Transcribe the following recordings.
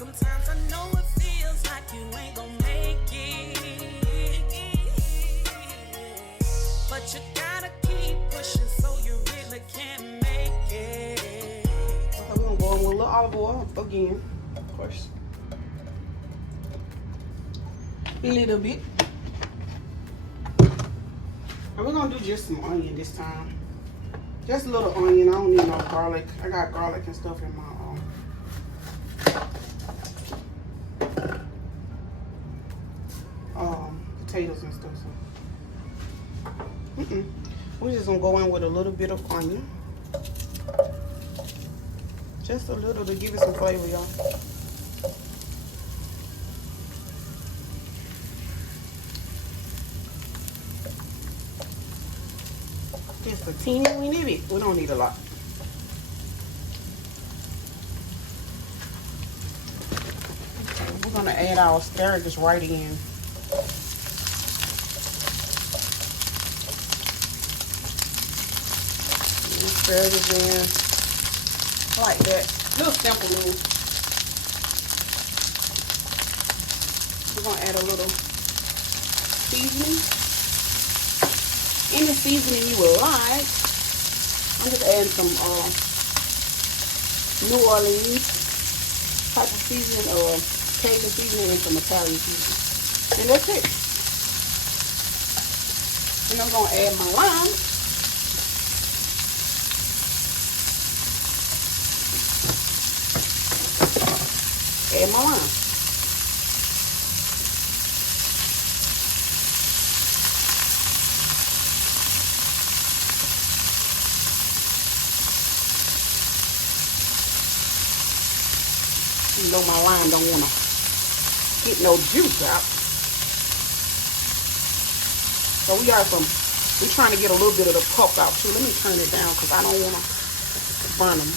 Sometimes I know it feels like you ain't gonna make it, but you gotta keep pushing so you really can make it. Okay, we're gonna go in with a little olive oil again, of course. A little bit. And we're gonna do just some onion this time. Just a little onion. I don't need no garlic. I got garlic and stuff in my potatoes and stuff. So. We're just gonna go in with a little bit of onion. Just a little to give it some flavor, y'all. Just a teeny weeny bit. We don't need a lot. Okay, we're gonna add our asparagus right in. Asparagus in like that. Little simple little. We're gonna add a little seasoning. Any seasoning you would like. I'm just adding some New Orleans type of seasoning or Cajun seasoning and some Italian seasoning. And that's it. And I'm gonna add my lime. Add my lime. You know my lime don't want to get no juice out. So we're trying to get a little bit of the pulp out too. Let me turn it down because I don't want to burn them.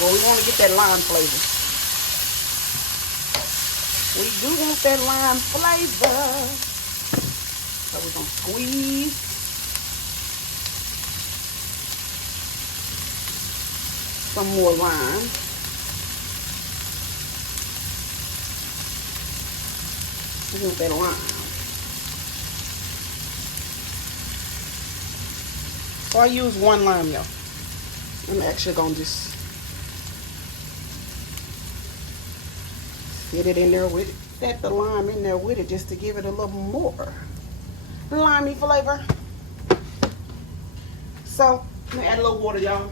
Well, we want to get that lime flavor. We do want that lime flavor. So we're going to squeeze some more lime. We want that lime. So I use one lime, y'all. I'm actually going to just get it in there with it. Set the lime in there with it just to give it a little more limey flavor. So, I'm going to add a little water, y'all.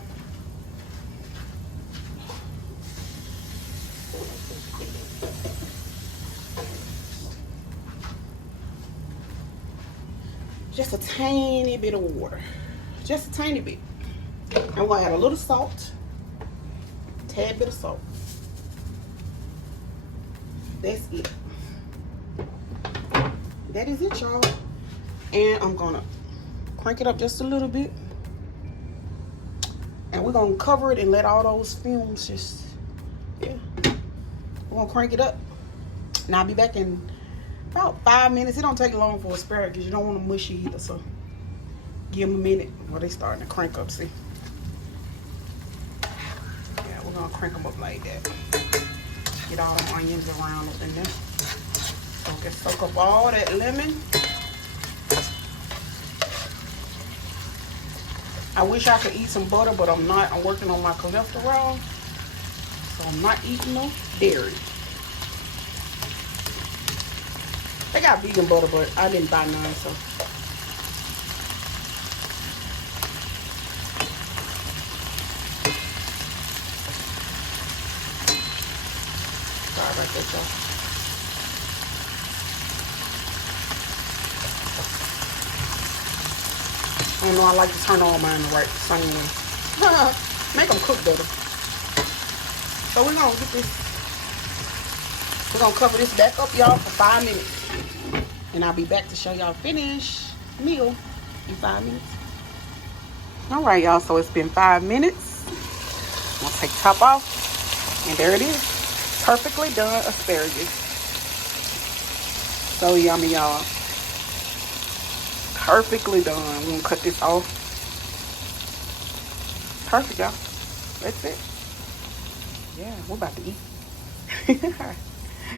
Just a tiny bit of water. Just a tiny bit. I'm going to add a little salt. A tad bit of salt. That's it. That is it, y'all. And I'm going to crank it up just a little bit. And we're going to cover it and let all those fumes just, yeah. We're going to crank it up. And I'll be back in about 5 minutes. It don't take long for asparagus. You don't want them mushy either, so give them a minute. Well, they starting to crank up, see? Yeah, we're gonna crank them up like that. Get all the onions around up in there. So we can soak up all that lemon. I wish I could eat some butter, but I'm not. I'm working on my cholesterol, so I'm not eating no dairy. They got vegan butter, but I didn't buy none, so. Sorry about that, y'all. I know I like to turn on mine the right same way. Make them cook better. So we're gonna get this. We're gonna cover this back up, y'all, for 5 minutes. And I'll be back to show y'all finished meal in 5 minutes. All right, y'all, so it's been 5 minutes. I'm gonna take the top off. And there it is. Perfectly done asparagus. So yummy, y'all. Perfectly done. We're gonna cut this off. Perfect, y'all. That's it. Yeah, we're about to eat.